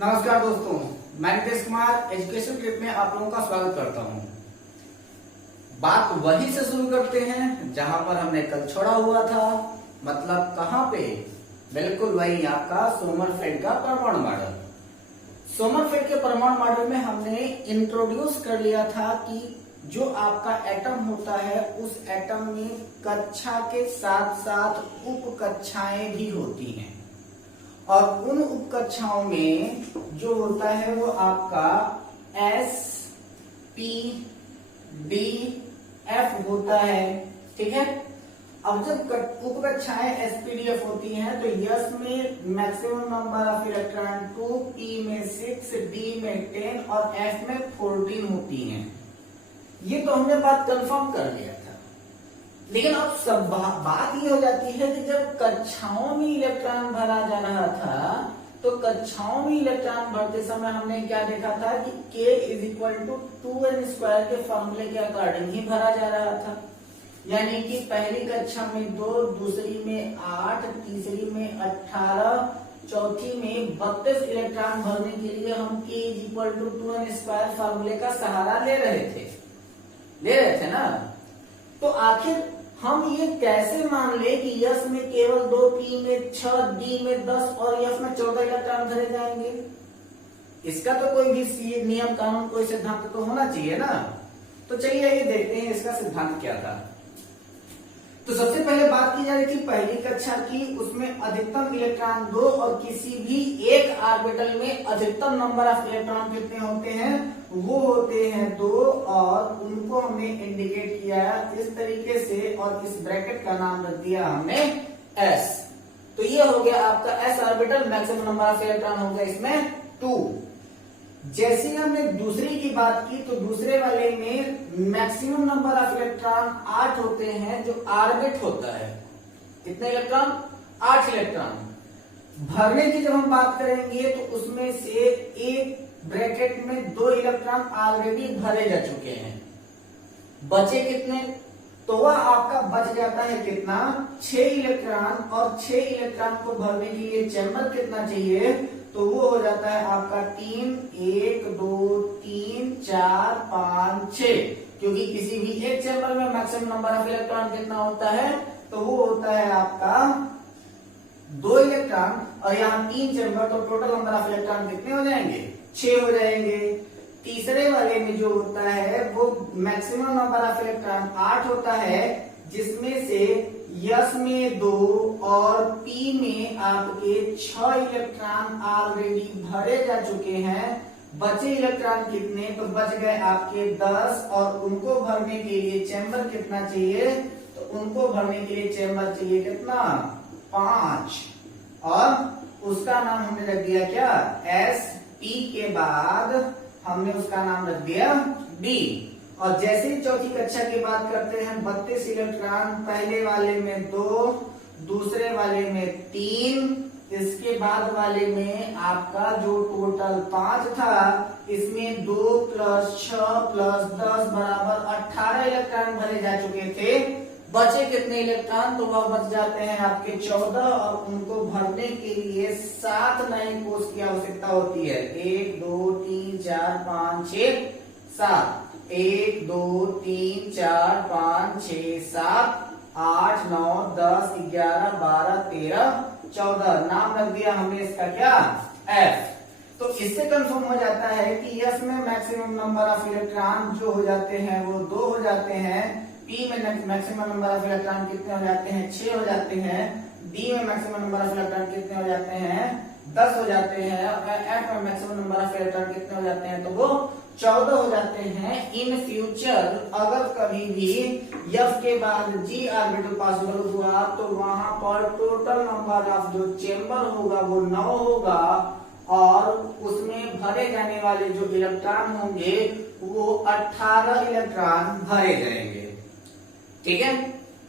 नमस्कार दोस्तों, मैं नितेश कुमार एजुकेशन ट्रिप में आप लोगों का स्वागत करता हूं। बात वहीं से शुरू करते हैं जहां पर हमने कल छोड़ा हुआ था। मतलब कहां पे? बिल्कुल वही आपका सोमरफेल्ड का परमाणु मॉडल। सोमरफेल्ड के परमाणु मॉडल में हमने इंट्रोड्यूस कर लिया था कि जो आपका एटम होता है उस एटम में कक्षा के साथ साथ उप कक्षाएं भी होती हैं और उन उप कक्षाओं में जो होता है वो आपका एस पी डी एफ होता है। ठीक है। अब जब उप कक्षाएं एसपीडीएफ होती हैं तो यस में maximum number of electron 2, P में 6, डी में 10 और एफ में 14 होती हैं। ये तो हमने बात कंफर्म कर लिया था। लेकिन अब सब बात ये हो जाती है कि जब कक्षाओं में इलेक्ट्रॉन भरा जा रहा था तो कक्षाओं में इलेक्ट्रॉन भरते समय हमने क्या देखा था कि K = 2n² के फॉर्मूले के अकॉर्डिंग ही भरा जा रहा था। यानी कि पहली कक्षा में 2, दूसरी में 8, तीसरी में 18, चौथी में 32 इलेक्ट्रॉन भरने के लिए हम K = 2n² फॉर्मूले का सहारा ले रहे थे ना। तो आखिर हम ये कैसे मान ले कि यस में केवल 2, पी में 6, डी में 10 और एफ में 14 इलेक्ट्रॉन भरे जाएंगे? इसका तो कोई भी नियम कानून कोई सिद्धांत तो होना चाहिए ना। तो चलिए ये देखते हैं इसका सिद्धांत क्या था। तो सबसे पहले बात की जा रही थी पहली कक्षा की, उसमें अधिकतम इलेक्ट्रॉन 2 और किसी भी एक ऑर्बिटल में अधिकतम नंबर ऑफ इलेक्ट्रॉन कितने होते हैं? वो होते हैं 2 और उनको हमने इंडिकेट किया इस तरीके से और इस ब्रैकेट का नाम रख दिया हमने S। तो ये हो गया आपका S orbital, maximum number of electron हो गया इसमें 2। जैसे हमने दूसरी की बात की तो दूसरे वाले में मैक्सिमम नंबर ऑफ इलेक्ट्रॉन 8 होते हैं जो ऑर्बिट होता है। कितने इलेक्ट्रॉन? 8 इलेक्ट्रॉन। भरने की जब हम बात करेंगे तो उसमें से एक ब्रैकेट में 2 इलेक्ट्रॉन ऑलरेडी भरे जा चुके हैं। बचे कितने? तो वह आपका बच जाता है कितना? 6 इलेक्ट्रॉन। और 6 इलेक्ट्रॉन को भरने के लिए चैम्बर कितना चाहिए? तो वो हो जाता है आपका 3, 1, 2, 3, 4, 5, 6। क्योंकि किसी भी एक चैम्बर में मैक्सिमम नंबर ऑफ इलेक्ट्रॉन कितना होता है? तो वो होता है आपका 2 इलेक्ट्रॉन और यहाँ 3 चैम्बर, तो टोटल नंबर ऑफ इलेक्ट्रॉन कितने हो जाएंगे? 6 हो जाएंगे। तीसरे वाले में जो होता है वो मैक्सिमम नंबर ऑफ इलेक्ट्रॉन 8 होता है, जिसमें से यस में 2 और पी में आपके 6 इलेक्ट्रॉन ऑलरेडी भरे जा चुके हैं। बचे इलेक्ट्रॉन कितने? तो बच गए आपके 10 और उनको भरने के लिए चैम्बर कितना चाहिए? तो उनको भरने के लिए चैम्बर चाहिए कितना? 5। और उसका नाम हमने रख दिया क्या? एस। पी के बाद हमने उसका नाम रख दिया बी। और जैसे ही चौथी कक्षा की बात करते हैं 32 इलेक्ट्रॉन, पहले वाले में 2, दूसरे वाले में 3, इसके बाद वाले में आपका जो टोटल 5 था इसमें 2 + 6 + 10 बराबर 18 इलेक्ट्रॉन भरे जा चुके थे। बचे कितने इलेक्ट्रॉन? तो वह बच जाते हैं आपके 14 और उनको भरने के लिए 7 नए कोष की आवश्यकता होती है। 1, 2, 3, 4, 5, 6, 7। 1, 2, 3, 4, 5, 6, 7, 8, 9, 10, 11, 12, 13, 14। नाम रख दिया हमने इसका क्या? F। तो इससे कंफर्म हो जाता है कि यस में मैक्सिमम नंबर ऑफ इलेक्ट्रॉन जो हो जाते हैं वो 2 हो जाते हैं। पी में मैक्सिमम नंबर ऑफ इलेक्ट्रॉन कितने हो जाते हैं? 6 हो जाते हैं। डी में मैक्सिमम नंबर ऑफ इलेक्ट्रॉन कितने हो जाते हैं? 10 हो जाते हैं। और एफ में मैक्सिमम नंबर ऑफ इलेक्ट्रॉन कितने हो जाते हैं? तो वो 14 हो जाते हैं। इन फ्यूचर अगर कभी भी एफ के बाद जी ऑर्बिटल पॉसिबल हुआ तो वहां पर टोटल नंबर ऑफ जो चेंबर होगा वो 9 होगा और उसमें भरे जाने वाले जो इलेक्ट्रॉन होंगे वो 18 इलेक्ट्रॉन भरे जाएंगे। ठीक है।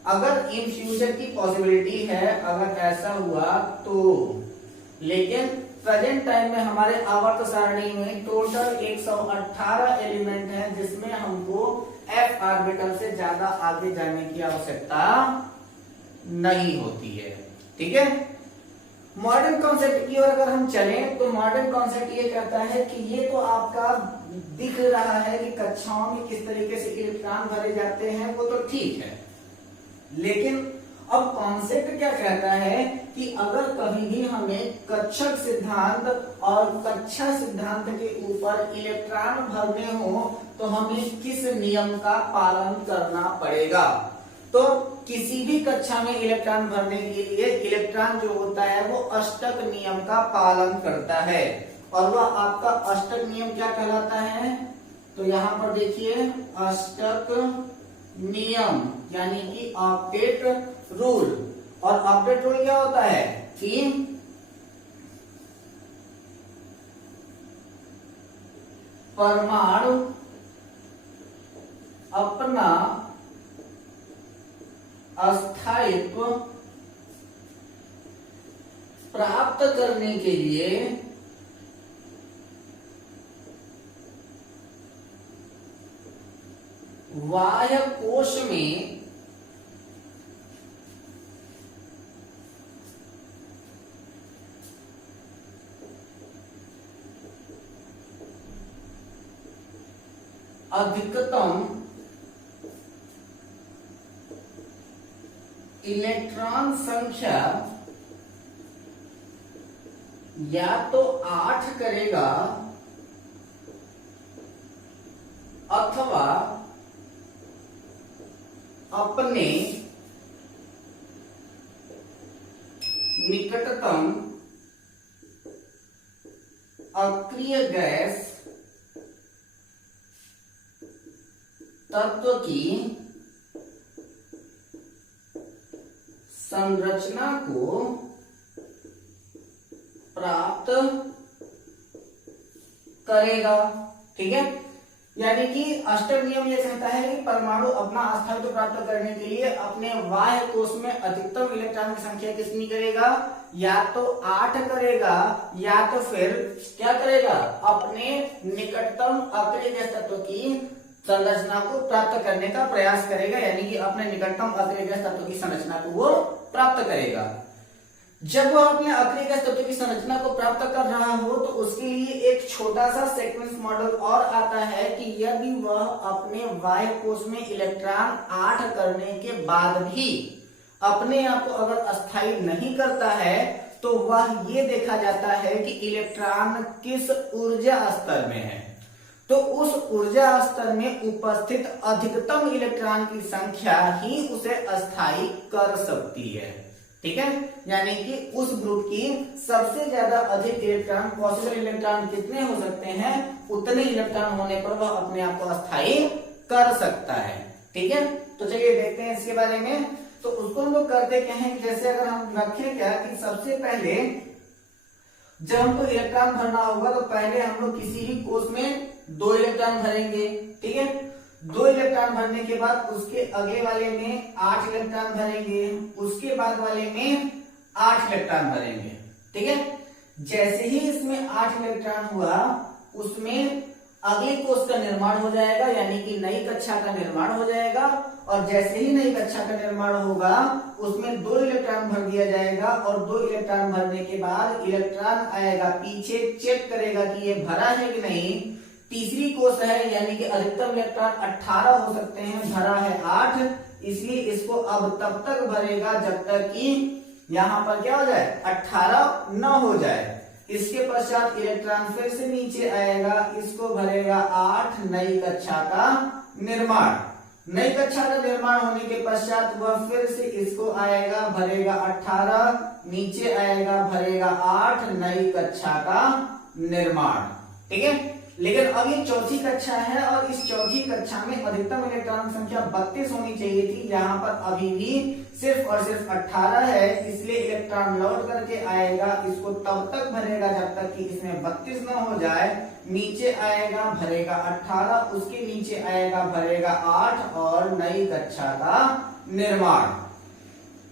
अगर इन फ्यूचर की पॉसिबिलिटी है, अगर ऐसा हुआ तो। लेकिन प्रेजेंट टाइम में हमारे आवर्त सारणी में टोटल 118 एलिमेंट हैं, जिसमें हमको एफ ऑर्बिटल से ज्यादा आगे जाने की आवश्यकता नहीं होती है। ठीक है। मॉडर्न कॉन्सेप्ट की ओर अगर हम चलें तो मॉडर्न कॉन्सेप्ट ये कहता है कि ये तो आपका दिख रहा है कि कक्षाओं में किस तरीके से इलेक्ट्रॉन भरे जाते हैं, वो तो ठीक है, लेकिन अब कॉन्सेप्ट क्या कहता है कि अगर कभी भी हमें कक्षक सिद्धांत और कक्षा सिद्धांत के ऊपर इलेक्ट्रॉन भरने हो तो हमें किस नियम का पालन करना पड़ेगा। तो किसी भी कक्षा में इलेक्ट्रॉन भरने के लिए इलेक्ट्रॉन जो होता है वो अष्टक नियम का पालन करता है, और वह आपका अष्टक नियम क्या कहलाता है, तो यहां पर देखिए अष्टक नियम यानी कि ऑक्टेट रूल। और ऑक्टेट रूल क्या होता है कि परमाणु अपना अस्थायित्व प्राप्त करने के लिए बाह्य कोश में अधिकतम इलेक्ट्रॉन संख्या या तो 8 करेगा अथवा अपने निकटतम अक्रिय गैस तत्व की संरचना को प्राप्त करेगा। ठीक है, यानी कि अष्टक नियम यह कहता है कि परमाणु अपना अस्थायित्व प्राप्त करने के लिए अपने बाह्य कोश में अधिकतम इलेक्ट्रॉन की संख्या कितनी करेगा, या तो 8 करेगा या तो फिर क्या करेगा, अपने निकटतम अक्रिय गैस तत्व की संरचना को प्राप्त करने का प्रयास करेगा, यानी कि अपने निकटतम अक्रिय गैस तत्व की संरचना को वो प्राप्त करेगा। जब वह अपने अक्रिय गैस तत्व की संरचना को प्राप्त कर रहा हो तो उसके लिए एक छोटा सा सीक्वेंस मॉडल और आता है कि यदि वह अपने बाह्य कोश में इलेक्ट्रॉन 8 करने के बाद भी अपने आप को अगर अस्थायी नहीं करता है तो वह ये देखा जाता है कि इलेक्ट्रॉन किस ऊर्जा स्तर में है, तो उस ऊर्जा स्तर में उपस्थित अधिकतम इलेक्ट्रॉन की संख्या ही उसे अस्थायी कर सकती है। ठीक है, यानी कि उस ग्रुप की सबसे ज्यादा अधिक इलेक्ट्रॉन, पॉसिबल इलेक्ट्रॉन कितने हो सकते हैं, उतने इलेक्ट्रॉन होने पर वह अपने आप को अस्थायी कर सकता है। ठीक है, तो चलिए देखते हैं इसके बारे में। तो उसको हम लोग करते क्या है, जैसे अगर हम रखें क्या कि सबसे पहले जब हमको इलेक्ट्रॉन भरना होगा तो पहले हम लोग किसी भी कोश में 2 इलेक्ट्रॉन भरेंगे। ठीक है, 2 इलेक्ट्रॉन भरने के बाद उसके अगले वाले में 8 इलेक्ट्रॉन भरेंगे, उसके बाद वाले में 8 इलेक्ट्रॉन भरेंगे। ठीक है, जैसे ही इसमें 8 इलेक्ट्रॉन हुआ उसमें अगले कोश का निर्माण हो जाएगा, यानी कि नई कक्षा का निर्माण हो जाएगा, और जैसे ही नई कक्षा का निर्माण होगा उसमें 2 इलेक्ट्रॉन भर दिया जाएगा, और 2 इलेक्ट्रॉन भरने के बाद इलेक्ट्रॉन आएगा पीछे, चेक करेगा कि ये भरा है कि नहीं। तीसरी कोश है, यानी कि अधिकतम इलेक्ट्रॉन 18 हो सकते हैं, भरा है 8, इसलिए इसको अब तब तक भरेगा जब तक कि यहां पर क्या हो जाए, 18 न हो जाए। इसके पश्चात इलेक्ट्रॉन फिर से नीचे आएगा, इसको भरेगा 8, नई कक्षा का निर्माण। नई कक्षा का निर्माण होने के पश्चात वह फिर से इसको आएगा, भरेगा 18, नीचे आएगा, भरेगा 8, नई कक्षा का निर्माण। ठीक है, लेकिन अब ये चौथी कक्षा है और इस चौथी कक्षा में अधिकतम इलेक्ट्रॉन संख्या 32 होनी चाहिए थी, यहाँ पर अभी भी सिर्फ और सिर्फ 18 है, इसलिए इलेक्ट्रॉन लौट करके आएगा, इसको तब तक भरेगा जब तक कि इसमें 32 न हो जाए। नीचे आएगा, भरेगा 18, उसके नीचे आएगा, भरेगा 8 और नई कक्षा का निर्माण।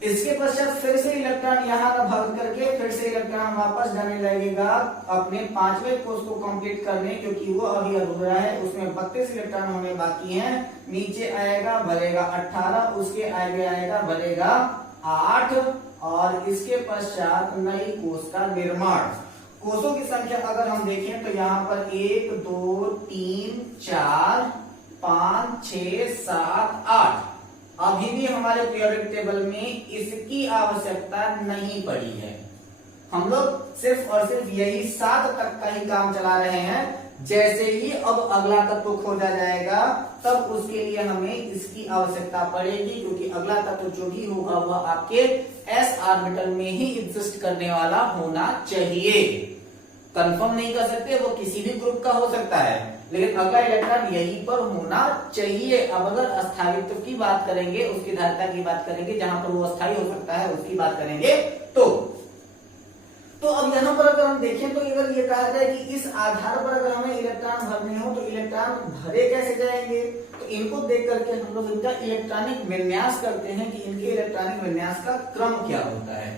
इसके पश्चात फिर से इलेक्ट्रॉन यहाँ का भर करके फिर से इलेक्ट्रॉन वापस जाने लगेगा अपने 5वें कोश को कंप्लीट करने, क्योंकि वो अभी अधूरा है, उसमें 32 इलेक्ट्रॉन होने बाकी हैं। नीचे आएगा, भरेगा 18, उसके आगे आएगा, भरेगा 8 और इसके पश्चात नई कोष का निर्माण। कोषों की संख्या अगर हम देखें तो यहाँ पर 1 2 3 4 5 6 7 8 अभी भी हमारे पीरियोडिक टेबल में इसकी आवश्यकता नहीं पड़ी है। हम लोग सिर्फ और सिर्फ यही 7 तक का ही काम चला रहे हैं। जैसे ही अब अगला तत्व खोजा जाएगा तब उसके लिए हमें इसकी आवश्यकता पड़ेगी, क्योंकि अगला तत्व जो भी होगा वह आपके s ऑर्बिटल में ही एग्जिस्ट करने वाला होना चाहिए। कंफर्म नहीं कर सकते, वो किसी भी ग्रुप का हो सकता है, लेकिन अगला इलेक्ट्रॉन यहीं पर होना चाहिए। अब अगर स्थायित्व की बात करेंगे, उसकी धारिता की बात करेंगे, जहां पर वो अस्थायी हो सकता है उसकी बात करेंगे तो अब यहाँ पर अगर हम देखें तो अगर ये कहा जाए कि इस आधार पर अगर हमें इलेक्ट्रॉन भरने हो तो इलेक्ट्रॉन भरे कैसे जाएंगे, तो इनको देख करके हम लोग इनका इलेक्ट्रॉनिक विन्यास करते हैं कि इनके इलेक्ट्रॉनिक विन्यास का क्रम क्या होता है।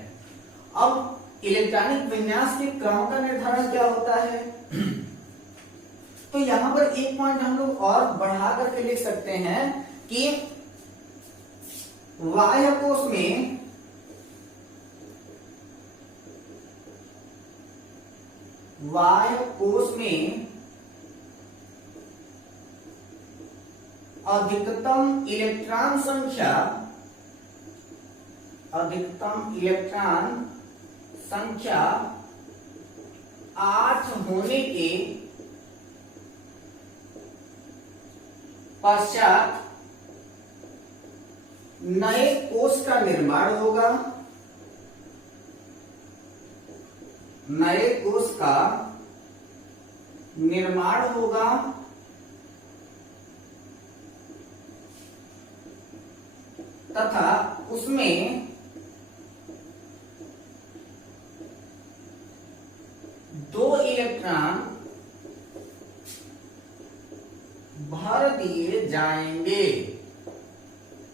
अब इलेक्ट्रॉनिक विन्यास के क्रम का निर्धारण क्या होता है, तो यहाँ पर एक पॉइंट हम लोग और बढ़ा करके लिख सकते हैं कि बाह्य कोश में अधिकतम इलेक्ट्रॉन संख्या 8 होने के पश्चात नए कोष का निर्माण होगा। नए कोष का निर्माण होगा तथा उसमें दो इलेक्ट्रॉन भर दिए जाएंगे।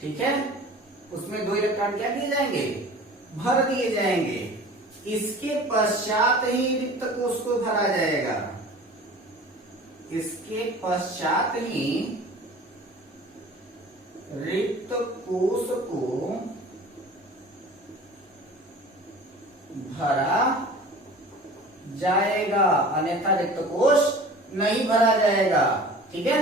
ठीक है, उसमें 2 इलेक्ट्रॉन क्या किए जाएंगे, भर दिए जाएंगे। इसके पश्चात ही रिक्त कोष को भरा जाएगा। इसके पश्चात ही रिक्त कोष को भरा जाएगा, अन्यथा रिक्त कोष नहीं भरा जाएगा। ठीक है,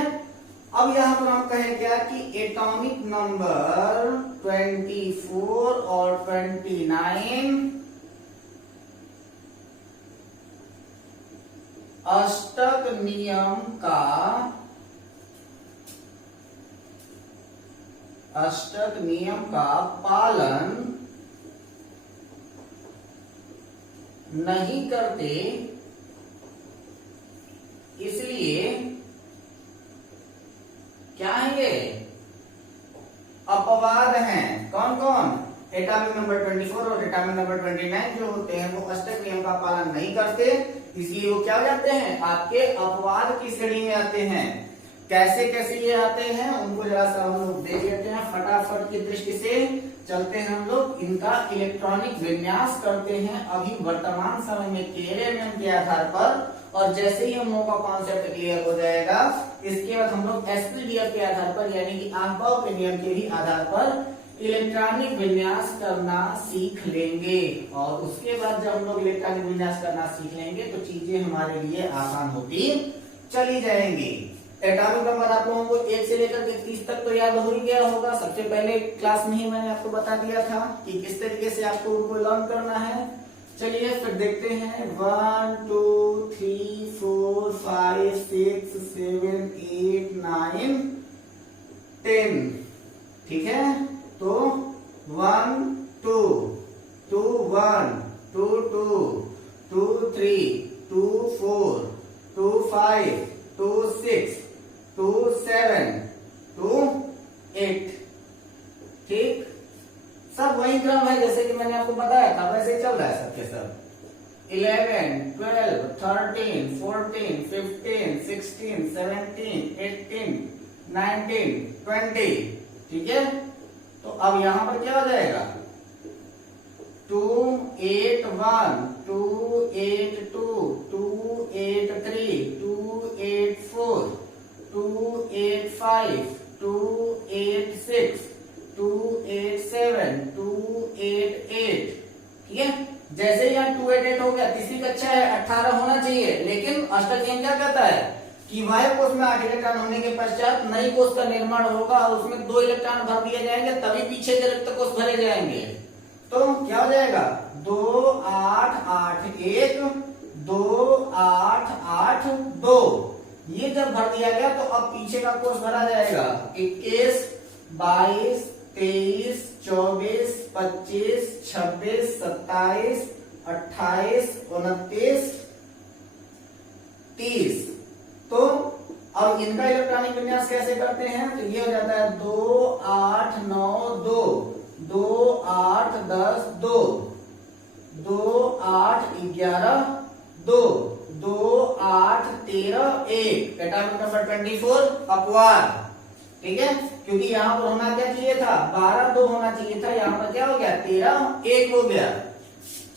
अब यहां पर हम कहें क्या कि एटॉमिक नंबर 24 और 29 अष्टक नियम का पालन नहीं करते, इसलिए क्या है ये, अपवाद हैं। कौन कौन, एटॉमिक नंबर 24 और एटॉमिक नंबर 29 जो होते हैं वो अष्टक नियम का पालन नहीं करते, इसलिए वो क्या हो जाते हैं, आपके अपवाद की श्रेणी में आते हैं। कैसे कैसे ये आते हैं उनको जरा सा हम लोग देख लेते हैं, फटाफट की दृष्टि से चलते हैं हम लोग। इनका इलेक्ट्रॉनिक विन्यास करते हैं अभी वर्तमान समय में केरे नियम के आधार पर, और जैसे ही हम लोगों का कॉन्सेप्ट क्लियर हो जाएगा इसके बाद हम लोग एसपीडीएफ के आधार पर यानी कि आंकड़ों के नियम के भी आधार पर इलेक्ट्रॉनिक विन्यास करना सीख लेंगे। और उसके बाद जब हम लोग इलेक्ट्रॉनिक विन्यास करना सीख लेंगे तो चीजें हमारे लिए आसान होती चली जाएंगी। एटॉमिक नंबर आप लोगों को 1 से लेकर के 30 तक तो याद हो ही गया होगा। सबसे पहले क्लास में ही मैंने आपको बता दिया था कि किस तरीके से आपको उनको लर्न करना है। चलिए फिर देखते हैं 1 2 3 4 5 6 7 8 9 10। ठीक है, तो 1 2 2 1 2 2 2 3 2 4 2 5 2 6 2 7 2 8। ठीक, सब वही क्रम है जैसे कि मैंने आपको बताया था, वैसे ही चल रहा है सबके सब। 11 12 13 14 15 16 17 18 19 20। ठीक है, तो अब यहां पर क्या हो जाएगा, 2 8 1 2 8 2 2 8 3 2 8 4 2 8 5 2 8 6 2 8 7 2 8 8 ठीक है। जैसे यहाँ 2 8 8 हो गया, तीसरी कक्षा है, 18 होना चाहिए, लेकिन अष्टक नियम क्या कहता है कि बाह्य कोश में 8 इलेक्ट्रॉन होने के पश्चात नई कोश का निर्माण होगा और उसमें 2 इलेक्ट्रॉन भर दिए जाएंगे, तभी पीछे के रिक्त कोश भरे जाएंगे। तो क्या हो जाएगा 2 8 8 1 2 8 8 2। ये जब भर दिया गया तो अब पीछे का कोश भरा जाएगा 21 22 23 24 25 26 27 28 29 30। तो अब इनका इलेक्ट्रॉनिक विन्यास कैसे करते हैं, तो ये हो जाता है 2 8 9 2 2 8 10 2 2 8 11 2 2 8 13 1। एटॉमिक नंबर 24 अपवाद, ठीक है, क्योंकि यहाँ पर होना क्या चाहिए था 12 2 होना चाहिए था, यहाँ पर क्या हो गया 13 1 हो गया।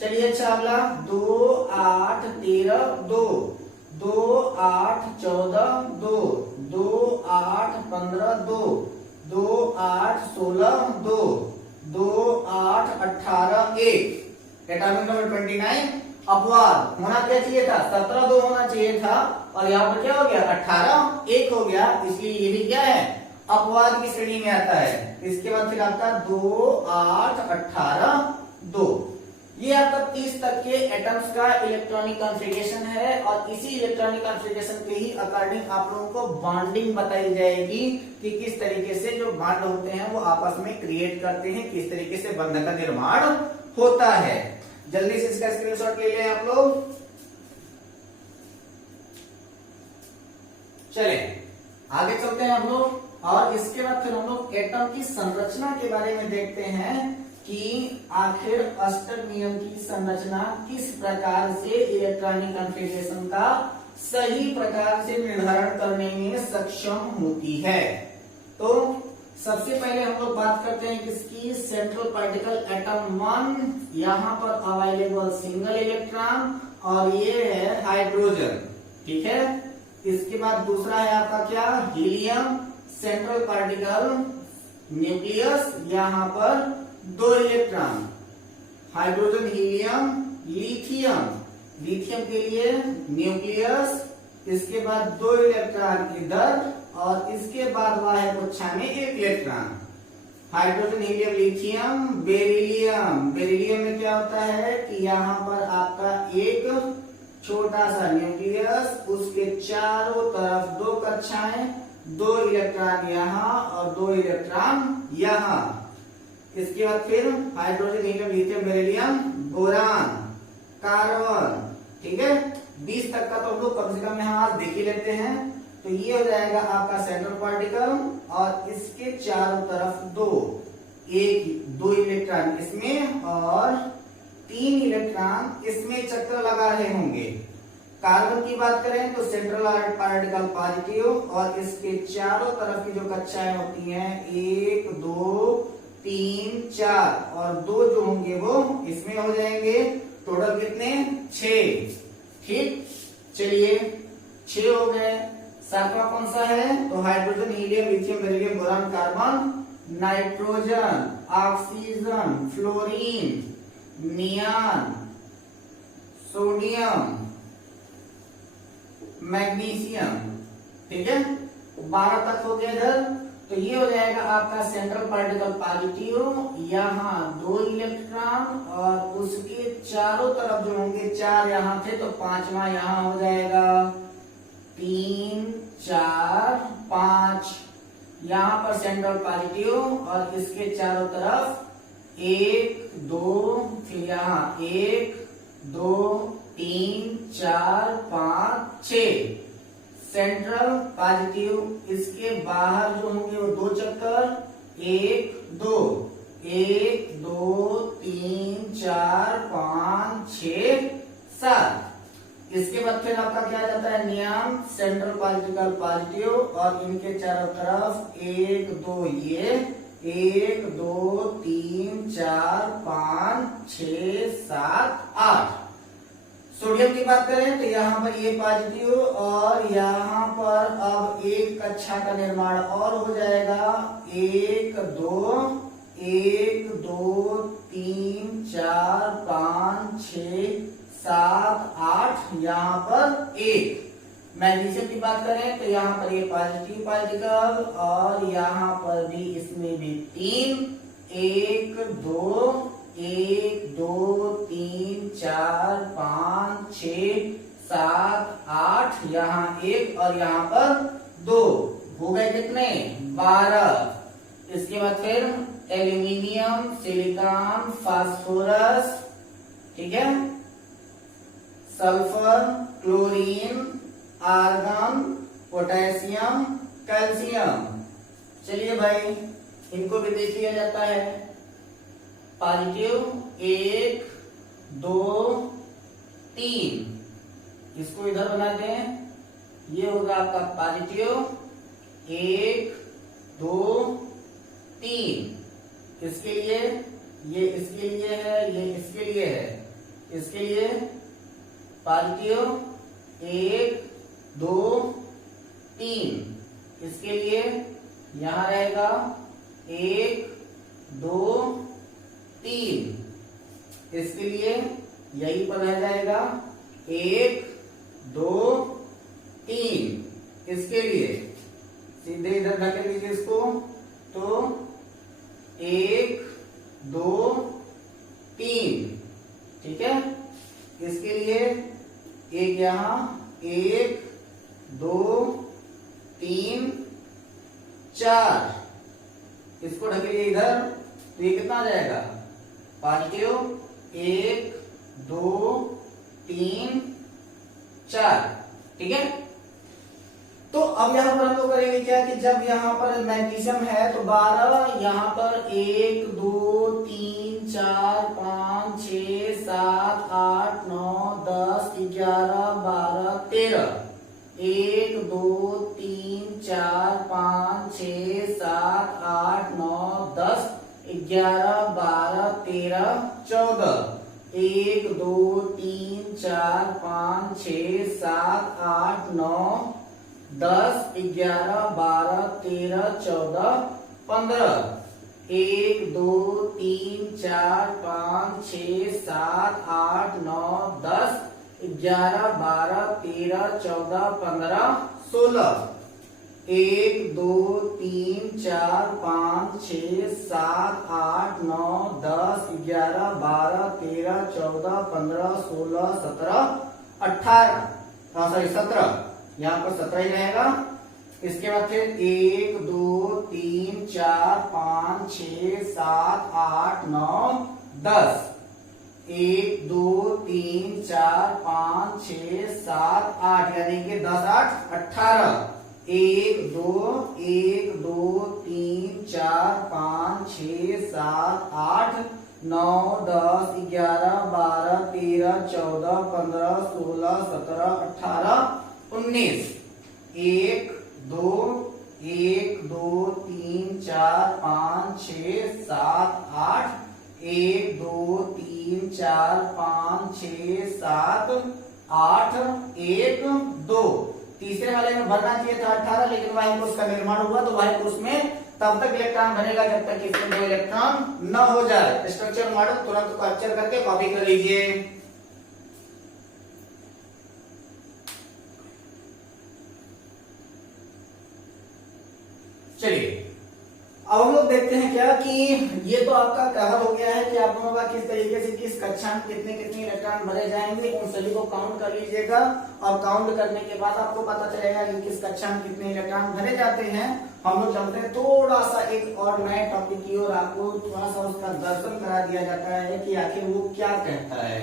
चलिए अच्छा अगला 2 8 13 2 2 8 14 2 2 8 15 2 2 8 16 2 2 8 18 1। एटॉमिक नंबर 29 अपवाद। होना क्या चाहिए था 17 2 होना चाहिए था, और यहाँ पर क्या हो गया 18 1 हो गया, इसलिए ये भी क्या है अपवाद की श्रेणी में आता है। इसके बाद फिर आपका 2 8 18 2। ये आपका 30 तक के एटम्स का इलेक्ट्रॉनिक कॉन्फ़िगरेशन है, और इसी इलेक्ट्रॉनिक कॉन्फ़िगरेशन के ही अकॉर्डिंग आप लोगों को बॉन्डिंग बताई जाएगी कि किस तरीके से जो बॉन्ड होते हैं वो आपस में क्रिएट करते हैं, किस तरीके से बंध का निर्माण होता है। जल्दी से इसका स्क्रीनशॉट ले लें आप लोग। चले आगे चलते हैं हम लोग, और इसके बाद फिर हम लोग एटम की संरचना के बारे में देखते हैं कि आखिर अष्टक नियम की संरचना किस प्रकार से इलेक्ट्रॉनिक कॉन्फ़िगरेशन का सही प्रकार से निर्धारण करने में सक्षम होती है। तो सबसे पहले हम लोग बात करते हैं किसकी, सेंट्रल पार्टिकल एटम 1, यहाँ पर अवेलेबल सिंगल इलेक्ट्रॉन, और ये है हाइड्रोजन, ठीक है। इसके बाद दूसरा है आपका क्या हीलियम, सेंट्रल पार्टिकल न्यूक्लियस, यहाँ पर 2 electron, hydrogen helium lithium, lithium के लिए न्यूक्लियस, इसके बाद 2 इलेक्ट्रॉन इधर, और इसके बाद बाह्य कक्षा में 1 electron. Hydrogen helium lithium beryllium, beryllium में क्या होता है कि यहाँ पर आपका एक छोटा सा न्यूक्लियस, उसके चारों तरफ 2 कक्षाएं, 2 इलेक्ट्रॉन यहाँ और 2 इलेक्ट्रॉन यहाँ। इसके बाद फिर hydrogen helium lithium beryllium boron carbon, ठीक है। 20 तक का तो हम लोग कम से कम यहाँ देख ही लेते हैं। तो ये हो जाएगा आपका सेंट्रल पार्टिकल, और इसके चारों तरफ 2 इलेक्ट्रॉन इसमें और 3 इलेक्ट्रॉन इसमें चक्कर लगा रहे होंगे। कार्बन की बात करें तो सेंट्रल पार्टिकल पॉजिटिव, और इसके चारों तरफ की जो कक्षाएं होती हैं 1 2 3 4, और 2 जो होंगे वो इसमें हो जाएंगे। टोटल कितने 6, ठीक। चलिए 6 हो गए। सातवां कौन सा है, तो hydrogen helium lithium beryllium boron carbon, nitrogen, oxygen, fluorine, neon, sodium, magnesium, ठीक है। 12 तक हो गया इधर। तो ये हो जाएगा आपका सेंट्रल पार्टिकल पॉजिटिव, यहाँ 2 इलेक्ट्रॉन, और उसके चारों तरफ जो होंगे 4 यहाँ थे, तो 5वां यहाँ हो जाएगा 3 4 5। यहाँ पर सेंट्रल पॉजिटिव, और इसके चारों तरफ 1 2, फिर यहाँ 1 2 3 4 5 6 सेंट्रल पॉजिटिव। इसके बाहर जो होंगे वो 2 चक्कर, 1 2 1 2 3 4 5 6 7। इसके बाद फिर आपका क्या जाता है नियॉन, सेंट्रल पार्टिकल पॉजिटिव, और इनके चारों तरफ 1 2 ये 1 2 3 4 5 6 7 8। सोडियम की बात करें तो यहाँ पर ये पॉजिटिव, और यहाँ पर अब एक कक्षा का निर्माण और हो जाएगा 1 2 1 2 3 4 5 6 7 8, यहाँ पर 1। मैग्नीशियम की बात करें तो यहाँ पर ये पॉजिटिव पार्टिकल और यहाँ पर भी इसमें भी 3, 1 2 1 2 3 4 5 6 7 8, यहाँ 1 और यहाँ पर 2, हो गए कितने 12। इसके बाद फिर एल्यूमिनियम, सिलिकॉन, फास्फोरस, ठीक है, sulphur, chlorine, argon, potassium, calcium. चलिए भाई इनको भी देख लिया जाता है। पॉजिटिव 1 2 3, इसको इधर बना दें, ये होगा आपका पॉजिटिव 1 2 3। इसके लिए ये इसके लिए है, ये इसके लिए है, इसके लिए पॉजिटिव 1 2 3, इसके लिए यहां रहेगा 1 2 3, इसके लिए यही पर रह जाएगा 1 2 3, इसके लिए सीधे इधर ढकेल लीजिए इसको, तो 1 2 3, ठीक है। इसके लिए एक यहां 1 2 3 4, इसको ढकेलिए इधर, तो ये कितना आ जाएगा पॉजिटिव 1 2 3 4, ठीक है। तो अब यहाँ पर हम लोग करेंगे क्या कि जब यहाँ पर मैग्नीशियम है तो 12, यहाँ पर 1 2 3 4 5 6 7 8 9 10 11 12 13, 1 2 3 4 5 6 7 8 9 10 11 12 13 14, 1 2 3 4 5 6 7 8 9 10 11 12 13 14 15, 1 2 3 4 5 6 7 8 9 10 11 12 13 14 15 16, 1 2 3 4 5 6 7 8 9 10 11 12 13 14 15 16 17 18, सॉरी 17, यहाँ पर 17 ही रहेगा। इसके बाद फिर 1 2 3 4 5 6 7 8 9 10, 1 2 3 4 5 6 7 8, यानी कि 10 8 18, 1 2 1 2 3 4 5 6 7 8 9 10 11 12 13 14 15 16 17 18 19, 1 2 1 2 3 4 5 6 7 8, 1 2 3 4 5 6 7 8 1 2। तीसरे वाले में भरना चाहिए था 18, लेकिन वाही कोष का निर्माण हुआ तो वाही कोष में तब तक इलेक्ट्रॉन बनेगा जब तक इसमें 2 इलेक्ट्रॉन न हो जाए। स्ट्रक्चर मॉडल तुरंत कैप्चर करके कॉपी कर लीजिए। चलिए अब हम लोग देखते हैं क्या कि ये तो आपका कवर हो गया है कि आप लोगों का किस तरीके से किस कक्षा में कितने कितने इलेक्ट्रॉन भरे जाएंगे, उन सभी को काउंट कर लीजिएगा और काउंट करने के बाद आपको पता चलेगा कि किस कक्षा में कितने इलेक्ट्रॉन भरे जाते हैं। हम लोग चलते हैं थोड़ा सा एक और नए टॉपिक की ओर, आपको थोड़ा सा उसका दर्शन करा दिया जाता है कि आखिर वो क्या कहता है,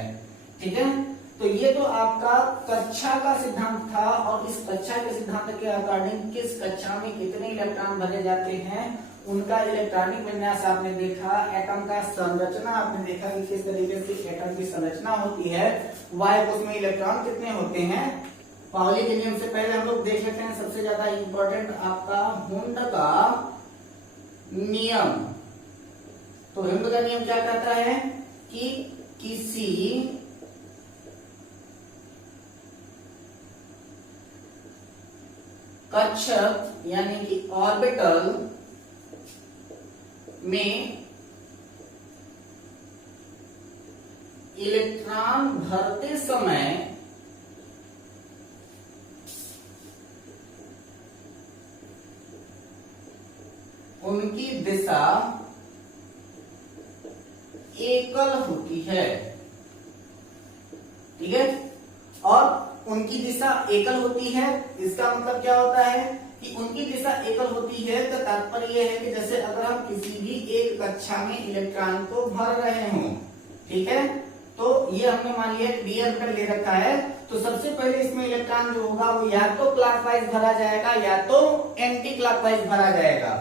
ठीक है। तो ये तो आपका कक्षा का सिद्धांत था और इस कक्षा के सिद्धांत के अकॉर्डिंग किस कक्षा में कितने इलेक्ट्रॉन भरे जाते हैं उनका इलेक्ट्रॉनिक विन्यास आपने देखा, एटम का संरचना आपने देखा कि किस तरीके से एटम की संरचना होती है, वाई कोष में इलेक्ट्रॉन कितने होते हैं। पाउली के नियम से पहले हम लोग देख लेते हैं सबसे ज्यादा इंपॉर्टेंट आपका हुंड का नियम। तो हुंड का नियम क्या कहता है कि किसी कक्षक यानी कि ऑर्बिटल में इलेक्ट्रॉन भरते समय उनकी दिशा एकल होती है। ठीक है, और उनकी दिशा एकल होती है, इसका मतलब क्या होता है कि उनकी दिशा एकल होती है तो तात्पर्य यह है कि जैसे अगर हम किसी भी एक कक्षा में इलेक्ट्रॉन को भर रहे हों, ठीक है, तो ये हमने मान लिया डी ऑर्बिटल ले रखा है, तो सबसे पहले इसमें इलेक्ट्रॉन जो होगा वो या तो क्लॉकवाइज भरा जाएगा या तो एंटी क्लॉकवाइज भरा जाएगा।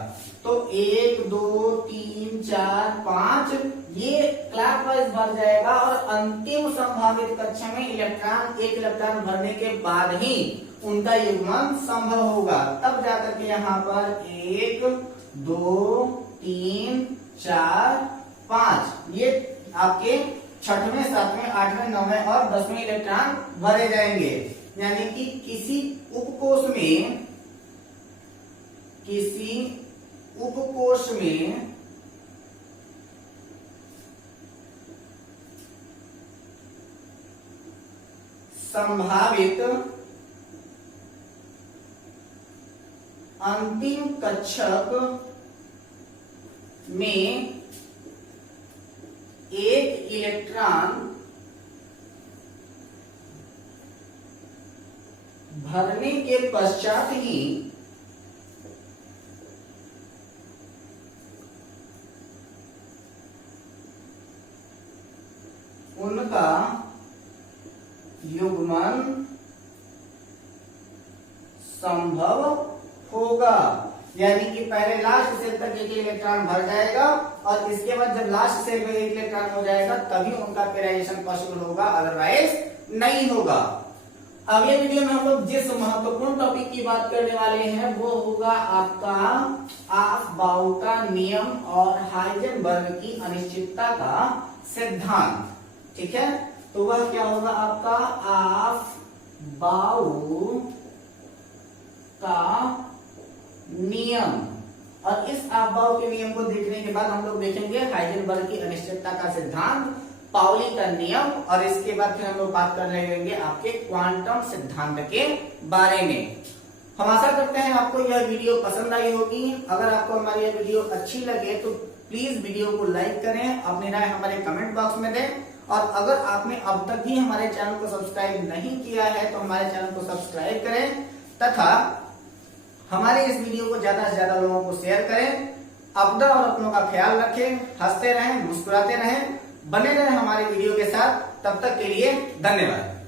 तो 1 2 3 4 5 ये क्लॉकवाइज भर जाएगा और अंतिम संभावित कक्षा में इलेक्ट्रॉन एक इलेक्ट्रॉन भरने के बाद ही उनका युग्मन संभव होगा, तब जाकर के यहाँ पर 1 2 3 4 5 ये आपके 6वें 7वें 8वें 9वें और 10वें इलेक्ट्रॉन भरे जाएंगे। यानी कि किसी उपकोष में संभावित अंतिम कक्षक में एक इलेक्ट्रॉन भरने के पश्चात ही उनका युग्मन संभव होगा। यानी कि पहले लास्ट सेल तक एक इलेक्ट्रॉन भर जाएगा और इसके बाद जब लास्ट सेल में एक इलेक्ट्रॉन हो जाएगा तभी उनका पेराइजेशन पॉसिबल होगा, अदरवाइज नहीं होगा। अगले वीडियो में हम लोग जिस महत्वपूर्ण टॉपिक की बात करने वाले हैं वो होगा आपका ऑफ-बाउ का नियम और हाइजेनबर्ग की अनिश्चितता का सिद्धांत। ठीक है, तो वह क्या होगा आपका ऑफ-बाउ का नियम, और इस ऑफ-बाउ के नियम को देखने के बाद हम लोग देखेंगे हाइजेनबर्ग की अनिश्चितता का सिद्धांत, पाउली का नियम, और इसके बाद फिर हम लोग बात कर लेंगे आपके क्वांटम सिद्धांत के बारे में। हम आशा करते हैं आपको यह वीडियो पसंद आई होगी। अगर आपको हमारी यह वीडियो अच्छी लगे तो प्लीज वीडियो को लाइक करें, अपनी राय हमारे कमेंट बॉक्स में दें, और अगर आपने अब तक भी हमारे चैनल को सब्सक्राइब नहीं किया है तो हमारे चैनल को सब्सक्राइब करें तथा हमारे इस वीडियो को ज्यादा से ज्यादा लोगों को शेयर करें। अपना और अपनों का ख्याल रखें, हंसते रहें, मुस्कुराते रहें, बने रहें हमारे वीडियो के साथ। तब तक के लिए धन्यवाद।